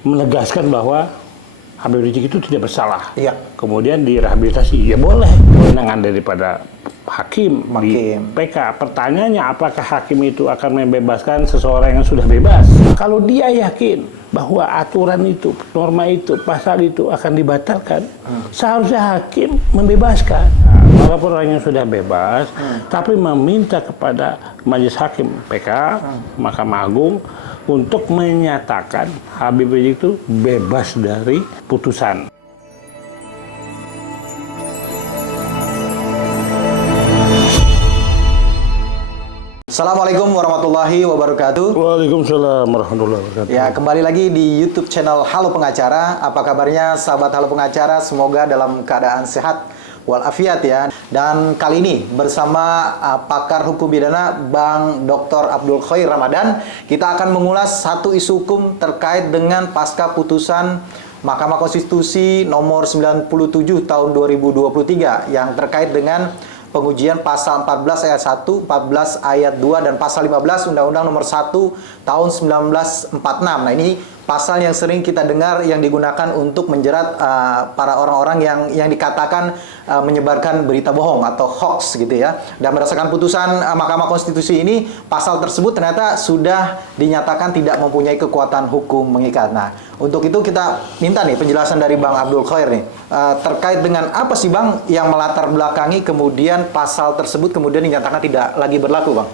menegaskan bahwa Habib Rizik itu tidak bersalah. Iya. Kemudian direhabilitasi. Ya boleh. Kewenangan daripada hakim di PK. Pertanyaannya, apakah hakim itu akan membebaskan seseorang yang sudah bebas? Kalau dia yakin bahwa aturan itu, norma itu, pasal itu akan dibatalkan, seharusnya hakim membebaskan. Walaupun orang yang sudah bebas, tapi meminta kepada Majelis Hakim PK, Mahkamah Agung, untuk menyatakan Habib Rizik itu bebas dari putusan. Assalamualaikum warahmatullahi wabarakatuh. Waalaikumsalam warahmatullahi wabarakatuh. Ya, kembali lagi di YouTube channel Halo Pengacara. Apa kabarnya sahabat Halo Pengacara? Semoga dalam keadaan sehat walafiat ya. Dan kali ini bersama pakar hukum pidana Bang Dr. Abdul Khoir Ramadan, kita akan mengulas satu isu hukum terkait dengan pasca putusan Mahkamah Konstitusi nomor 97 tahun 2023 yang terkait dengan pengujian pasal 14 ayat 1, 14 ayat 2, dan pasal 15 Undang-Undang nomor 1 tahun 1946. Nah, ini pasal yang sering kita dengar yang digunakan untuk menjerat para orang-orang yang dikatakan menyebarkan berita bohong atau hoax gitu ya. Dan berdasarkan putusan Mahkamah Konstitusi ini, pasal tersebut ternyata sudah dinyatakan tidak mempunyai kekuatan hukum mengikat. Nah, untuk itu kita minta nih penjelasan dari Bang Abdul Khoir nih terkait dengan apa sih Bang yang melatar belakangi kemudian pasal tersebut kemudian dinyatakan tidak lagi berlaku, Bang?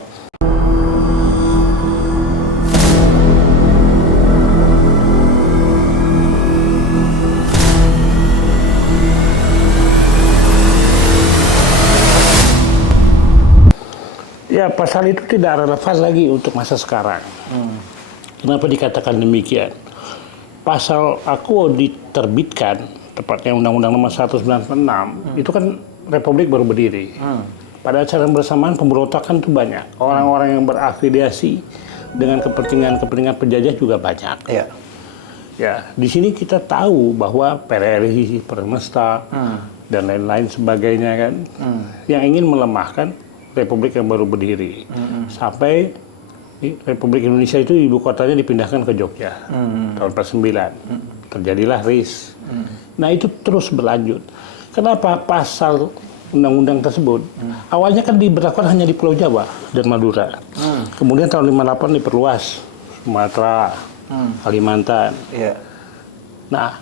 Ya, pasal itu tidak relevan lagi untuk masa sekarang. Kenapa dikatakan demikian? Pasal aku diterbitkan, tepatnya Undang-Undang nomor 196, itu kan Republik baru berdiri. Pada saat yang bersamaan pemberontakan itu banyak. Orang-orang yang berafiliasi dengan kepentingan penjajah juga banyak. Iya. Ya, di sini kita tahu bahwa PRRI, Permesta, dan lain-lain sebagainya kan, yang ingin melemahkan Republik yang baru berdiri. Sampai Republik Indonesia itu ibu kotanya dipindahkan ke Jogja tahun 49. Terjadilah RIS. Nah, itu terus berlanjut. Kenapa pasal undang-undang tersebut awalnya kan diberlakukan hanya di Pulau Jawa dan Madura. Kemudian tahun 58 diperluas Sumatera, Kalimantan. Nah,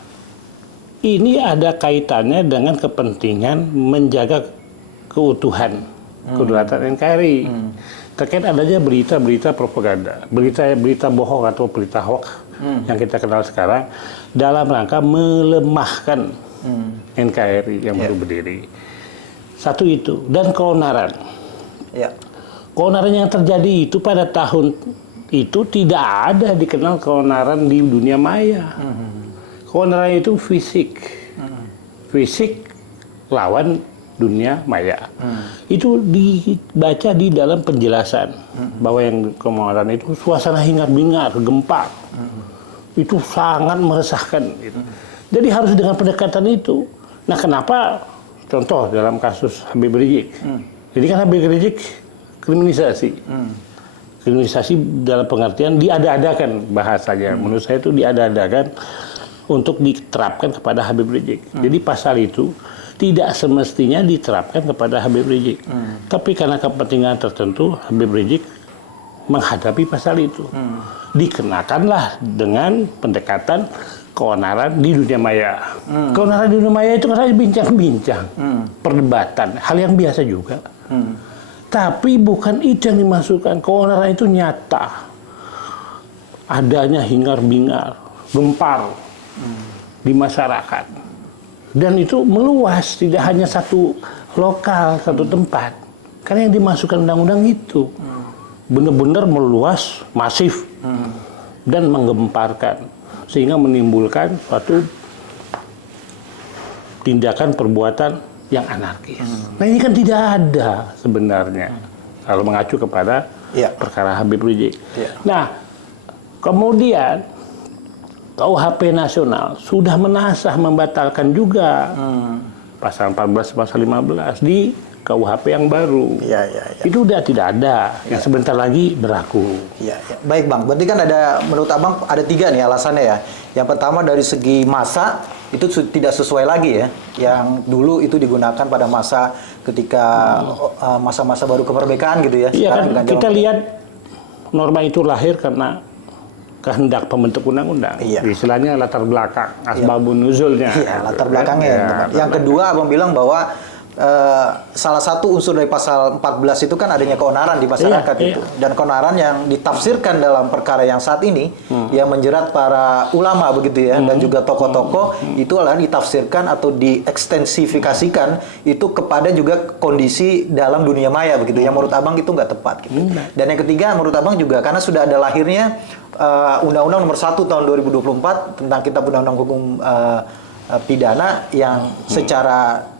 ini ada kaitannya dengan kepentingan menjaga keutuhan kedaulatan NKRI. Terkait adanya berita-berita propaganda, berita bohong atau berita hoax yang kita kenal sekarang dalam rangka melemahkan NKRI yang baru berdiri. Satu itu, dan keonaran. Keonaran yang terjadi itu pada tahun itu tidak ada dikenal keonaran di dunia maya. Keonaran itu fisik. Fisik lawan dunia maya. Itu dibaca di dalam penjelasan bahwa yang keonaran itu suasana hingar-bingar, gempa. Itu sangat meresahkan gitu. Jadi harus dengan pendekatan itu. Nah, kenapa contoh dalam kasus Habib Rizik. Jadi kan Habib Rizik kriminalisasi. Kriminalisasi dalam pengertian diada-adakan bahasanya. Menurut saya itu diada-adakan untuk diterapkan kepada Habib Rizik. Jadi pasal itu tidak semestinya diterapkan kepada Habib Rizik. Tapi karena kepentingan tertentu, Habib Rizik menghadapi pasal itu. Dikenakanlah dengan pendekatan keonaran di dunia maya. Keonaran di dunia maya itu kan bincang-bincang, perdebatan, hal yang biasa juga. Tapi bukan itu yang dimasukkan. Keonaran itu nyata. Adanya hingar-bingar, gempar di masyarakat. Dan itu meluas, tidak hanya satu lokal, satu tempat. Karena yang dimasukkan undang-undang itu benar-benar meluas, masif, dan menggemparkan. Sehingga menimbulkan suatu tindakan perbuatan yang anarkis. Nah, ini kan tidak ada sebenarnya. Kalau mengacu kepada perkara Habib Rizik. Nah, kemudian KUHP nasional sudah menasah membatalkan juga pasal 14, pasal 15 di KUHP yang baru. Ya. Itu udah tidak ada, yang sebentar lagi berlaku. Ya. Baik Bang, berarti kan ada, menurut Abang ada 3 nih alasannya ya. Yang pertama dari segi masa, itu tidak sesuai lagi ya. Yang dulu itu digunakan pada masa ketika masa-masa baru kemerdekaan gitu ya. Iya kan, kita zaman... lihat norma itu lahir karena kehendak pembentuk undang-undang. Iya. Istilahnya latar belakang, asbabun nuzulnya. Iya, latar belakangnya ya, teman. Yang kedua, Abang bilang bahwa salah satu unsur dari pasal 14 itu kan adanya keonaran di masyarakat itu. Dan keonaran yang ditafsirkan dalam perkara yang saat ini yang menjerat para ulama begitu ya dan juga tokoh-tokoh itu adalah ditafsirkan atau diekstensifikasikan itu kepada juga kondisi dalam dunia maya begitu. Yang menurut Abang itu nggak tepat gitu. Dan yang ketiga menurut Abang juga karena sudah ada lahirnya Undang-Undang Nomor 1 Tahun 2024 tentang Kitab Undang-Undang Hukum Pidana yang secara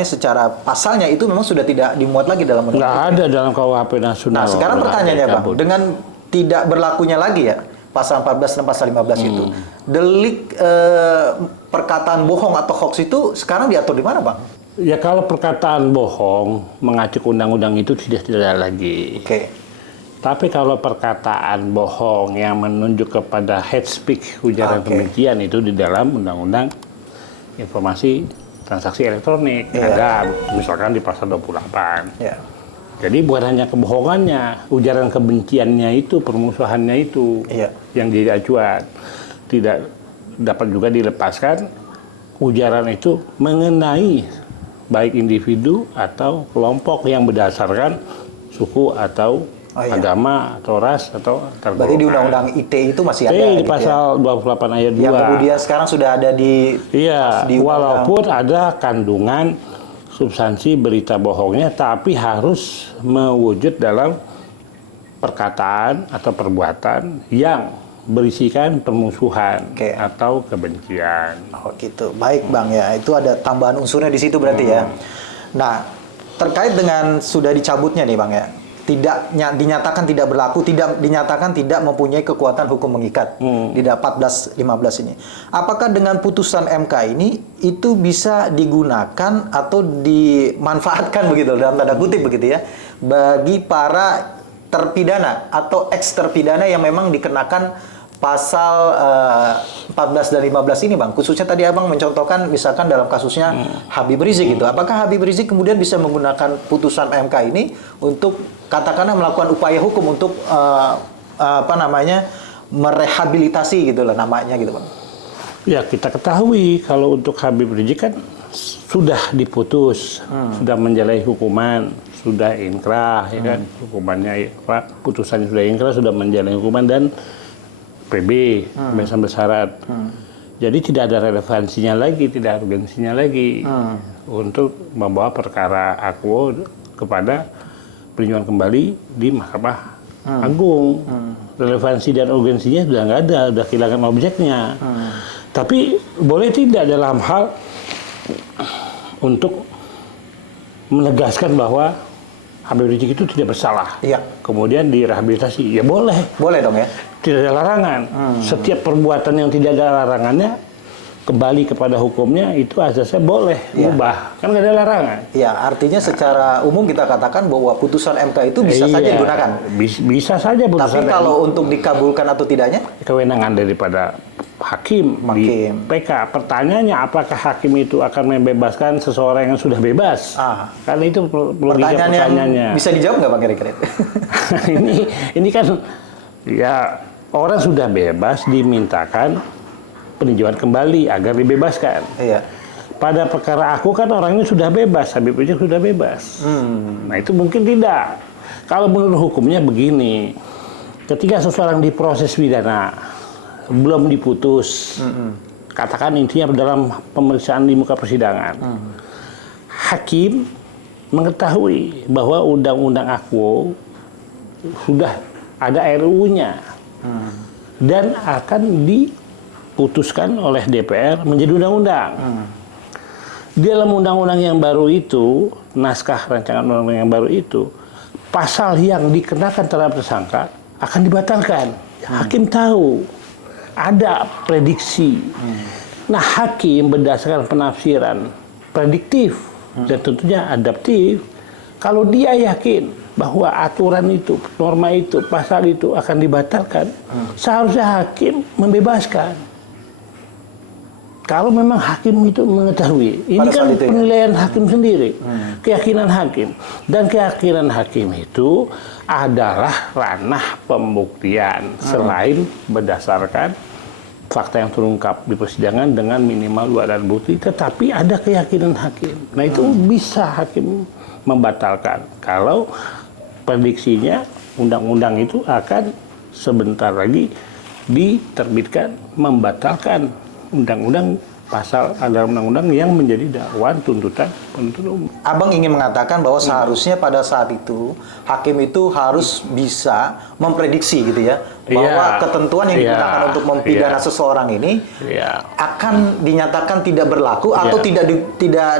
secara pasalnya itu memang sudah tidak dimuat lagi dalam undang-undang. Nggak ada dalam KUHP nasional. Nah, sekarang pertanyaannya Bang, dengan tidak berlakunya lagi ya pasal 14 dan pasal 15 itu, delik perkataan bohong atau hoax itu sekarang diatur di mana Bang? Ya kalau perkataan bohong mengacu undang-undang itu tidak ada lagi. Oke. Tapi kalau perkataan bohong yang menunjuk kepada hate speech, ujaran kebencian itu di dalam undang-undang informasi transaksi elektronik ada misalkan di pasal 28. Ya. Jadi bukan hanya kebohongannya, ujaran kebenciannya itu, permusuhannya itu yang jadi acuan. Tidak dapat juga dilepaskan ujaran itu mengenai baik individu atau kelompok yang berdasarkan suku atau agama atau ras atau antar golongan. Berarti di undang-undang ITE itu masih ada di pasal 28 ayat 2. Yang kemudian sekarang sudah ada di walaupun ada kandungan substansi berita bohongnya tapi harus mewujud dalam perkataan atau perbuatan yang berisikan permusuhan atau kebencian. Oh gitu. Baik Bang ya. Itu ada tambahan unsurnya di situ berarti ya. Nah, terkait dengan sudah dicabutnya nih Bang ya. Dinyatakan tidak berlaku, tidak dinyatakan tidak mempunyai kekuatan hukum mengikat di 14-15 ini. Apakah dengan putusan MK ini itu bisa digunakan atau dimanfaatkan begitu dalam tanda kutip begitu ya bagi para terpidana atau eks terpidana yang memang dikenakan pasal 14 dan 15 ini Bang, khususnya tadi Abang mencontohkan misalkan dalam kasusnya Habib Rizik gitu. Apakah Habib Rizik kemudian bisa menggunakan putusan MK ini untuk katakanlah melakukan upaya hukum untuk merehabilitasi gitu lah namanya gitu Bang? Ya kita ketahui kalau untuk Habib Rizik kan sudah diputus, sudah menjalani hukuman, sudah inkrah ya kan, hukumannya putusannya sudah inkrah, sudah menjalani hukuman dan PB, pembebasan bersyarat. Jadi tidak ada relevansinya lagi, tidak ada urgensinya lagi untuk membawa perkara Akwo kepada peninjauan kembali di Mahkamah Agung. Relevansi dan urgensinya sudah nggak ada, sudah kehilangan objeknya. Tapi boleh tidak dalam hal untuk menegaskan bahwa Habib Rizik itu tidak bersalah. Kemudian direhabilitasi, ya boleh. Boleh dong ya. Tidak ada larangan. Setiap perbuatan yang tidak ada larangannya kembali kepada hukumnya itu asasnya boleh ubah. Kan nggak ada larangan. Ya, artinya secara umum kita katakan bahwa putusan MK itu bisa saja digunakan. Bisa saja putusan. Tapi kalau untuk dikabulkan atau tidaknya? Kewenangan daripada hakim di PK. Pertanyaannya apakah hakim itu akan membebaskan seseorang yang sudah bebas? Karena itu pertanyaannya. Bisa dijawab nggak Pak kira-kira? ini kan ya orang sudah bebas dimintakan peninjauan kembali agar dibebaskan. Pada perkara aku kan orang ini sudah bebas, Habib Rizik sudah bebas. Nah itu mungkin tidak. Kalau menurut hukumnya begini, ketika seseorang diproses pidana belum diputus, katakan intinya dalam pemeriksaan di muka persidangan, hakim mengetahui bahwa undang-undang Akwo sudah ada RUU-nya dan akan diputuskan oleh DPR menjadi undang-undang. Di dalam undang-undang yang baru itu, naskah rancangan undang-undang yang baru itu, pasal yang dikenakan terhadap tersangka akan dibatalkan. Hakim tahu ada prediksi. Nah, hakim berdasarkan penafsiran prediktif dan tentunya adaptif. Kalau dia yakin bahwa aturan itu, norma itu, pasal itu akan dibatalkan, seharusnya hakim membebaskan. Kalau memang hakim itu mengetahui, ini kan penilaian hakim sendiri, keyakinan hakim. Dan keyakinan hakim itu adalah ranah pembuktian, selain berdasarkan fakta yang terungkap di persidangan dengan minimal 2 alat bukti, tetapi ada keyakinan hakim. Nah itu bisa hakim membatalkan kalau prediksinya undang-undang itu akan sebentar lagi diterbitkan membatalkan undang-undang pasal ada undang-undang yang menjadi dakwaan tuntutan penuntut umum. Abang ingin mengatakan bahwa seharusnya pada saat itu hakim itu harus bisa memprediksi gitu ya bahwa ketentuan yang digunakan untuk mempidana seseorang ini akan dinyatakan tidak berlaku atau tidak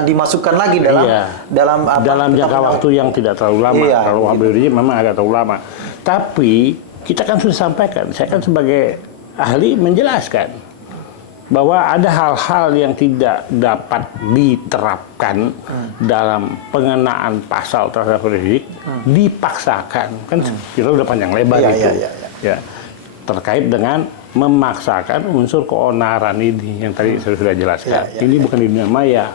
dimasukkan lagi dalam jangka waktu yang tidak terlalu lama. Kalau Habib Rizik memang agak terlalu lama. Tapi kita kan sudah sampaikan, saya kan sebagai ahli menjelaskan bahwa ada hal-hal yang tidak dapat diterapkan dalam pengenaan pasal terhadap Rizik dipaksakan. Kan kita udah panjang lebar ya, terkait dengan memaksakan unsur keonaran ini yang tadi saya sudah jelaskan. Ini bukan di dunia maya.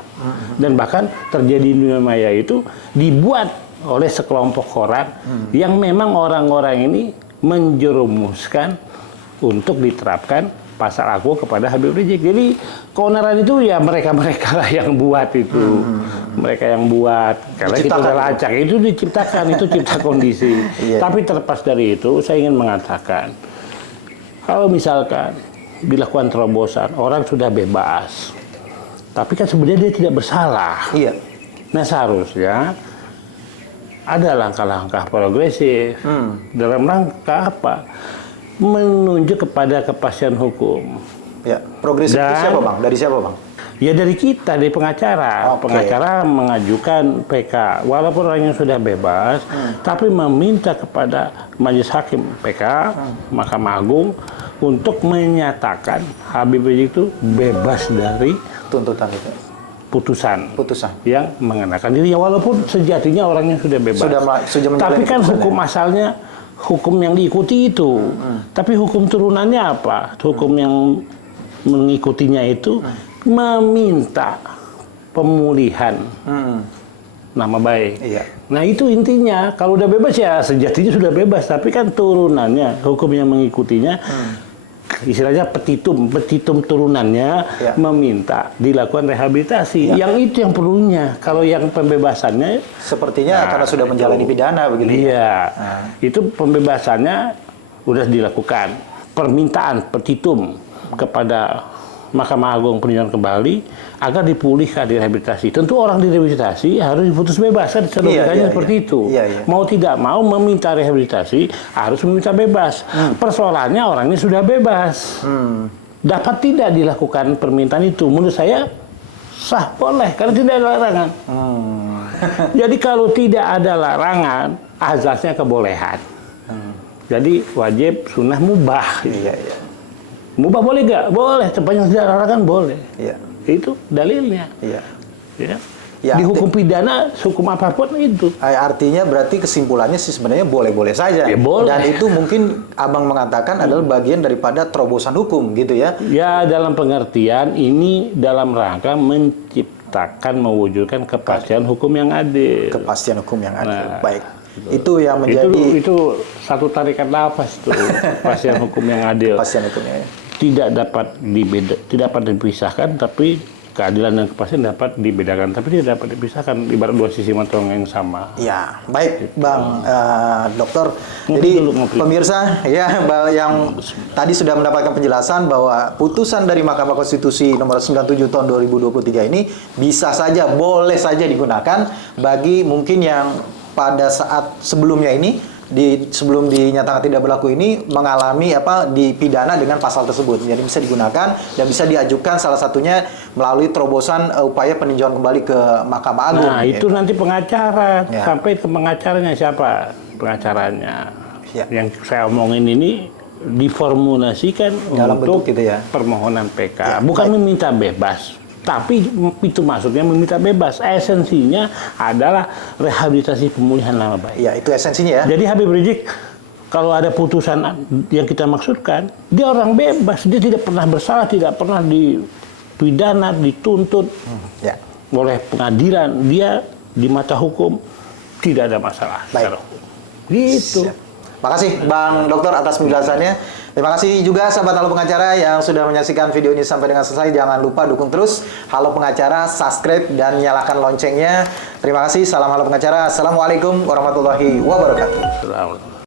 Dan bahkan terjadi di dunia maya itu dibuat oleh sekelompok orang yang memang orang-orang ini menjerumuskan untuk diterapkan pasal aku kepada Habib Rizik. Jadi keonaran itu ya mereka-mereka lah yang buat itu. Mereka yang buat. Karena kita udah lacak. Itu diciptakan, itu cipta kondisi. Tapi terlepas dari itu, saya ingin mengatakan, kalau misalkan dilakukan terobosan, orang sudah bebas. Tapi kan sebenarnya dia tidak bersalah. Nah seharusnya ada langkah-langkah progresif. Dalam rangka apa? Menunjuk kepada kepastian hukum. Ya, progresif itu siapa bang? Dari siapa bang? Ya dari kita, dari pengacara. Pengacara mengajukan PK, walaupun orangnya sudah bebas, tapi meminta kepada Majelis Hakim PK, Mahkamah Agung, untuk menyatakan Habib Rizik itu bebas dari tuntutan itu. Putusan yang mengenakan dirinya, walaupun sejatinya orangnya sudah bebas. Tapi kan hukum asalnya hukum yang diikuti itu. Tapi hukum turunannya apa? Hukum yang mengikutinya itu meminta pemulihan nama baik. Nah itu intinya. Kalau udah bebas ya sejatinya sudah bebas. Tapi kan turunannya, hukum yang mengikutinya, istilahnya petitum turunannya meminta dilakukan rehabilitasi. Yang itu yang perlunya. Kalau yang pembebasannya sepertinya karena sudah menjalani pidana begitu. Itu pembebasannya udah dilakukan. Permintaan petitum kepada Mahkamah Agung peninjauan kembali agar dipulihkan, direhabilitasi. Tentu orang direhabilitasi harus diputus bebas, kan logikanya seperti itu. Mau tidak mau meminta rehabilitasi harus meminta bebas. Persoalannya orangnya sudah bebas. Dapat tidak dilakukan permintaan itu? Menurut saya sah, boleh, karena tidak ada larangan. Jadi kalau tidak ada larangan, azasnya kebolehan. Jadi wajib, sunnah, mubah. Mubah boleh nggak? Boleh, sepanjang tidak larangan boleh. Itu dalilnya. Di hukum pidana, hukum apapun itu. Artinya berarti kesimpulannya sih sebenarnya boleh-boleh saja. Boleh. Dan itu mungkin abang mengatakan adalah bagian daripada terobosan hukum gitu ya. Ya dalam pengertian ini dalam rangka menciptakan, mewujudkan kepastian hukum yang adil. Kepastian hukum yang adil. Baik. Itu yang menjadi itu satu tarikan nafas tuh. Kepastian hukum yang adil. Kepastian hukumnya. Tidak dapat dipisahkan, tapi keadilan dan kepastian dapat dibedakan, tapi tidak dapat dipisahkan, ibarat dua sisi mata yang sama. Ya, baik Bang Dokter. Jadi pemirsa ya yang tadi sudah mendapatkan penjelasan bahwa putusan dari Mahkamah Konstitusi nomor 97 tahun 2023 ini bisa saja, boleh saja digunakan bagi mungkin yang pada saat sebelumnya ini sebelum dinyatakan tidak berlaku ini mengalami dipidana dengan pasal tersebut. Jadi bisa digunakan dan bisa diajukan salah satunya melalui terobosan upaya peninjauan kembali ke Mahkamah Agung. Nah, itu nanti pengacara sampai ke pengacaranya siapa? Pengacaranya. Yang saya omongin ini diformulasikan dalam untuk bentuk gitu ya. Permohonan PK. Bukan meminta bebas. Tapi pintu masuknya meminta bebas. Esensinya adalah rehabilitasi pemulihan nama baik. Ya, itu esensinya ya. Jadi Habib Rizik, kalau ada putusan yang kita maksudkan, dia orang bebas, dia tidak pernah bersalah, tidak pernah dipidana, dituntut Ya. oleh pengadilan. Dia di mata hukum tidak ada masalah secara hukum. Gitu. Siap. Makasih Bang Dokter atas penjelasannya. Terima kasih juga sahabat Halo Pengacara yang sudah menyaksikan video ini sampai dengan selesai. Jangan lupa dukung terus Halo Pengacara, subscribe dan nyalakan loncengnya. Terima kasih. Salam Halo Pengacara. Assalamualaikum warahmatullahi wabarakatuh. Selamat.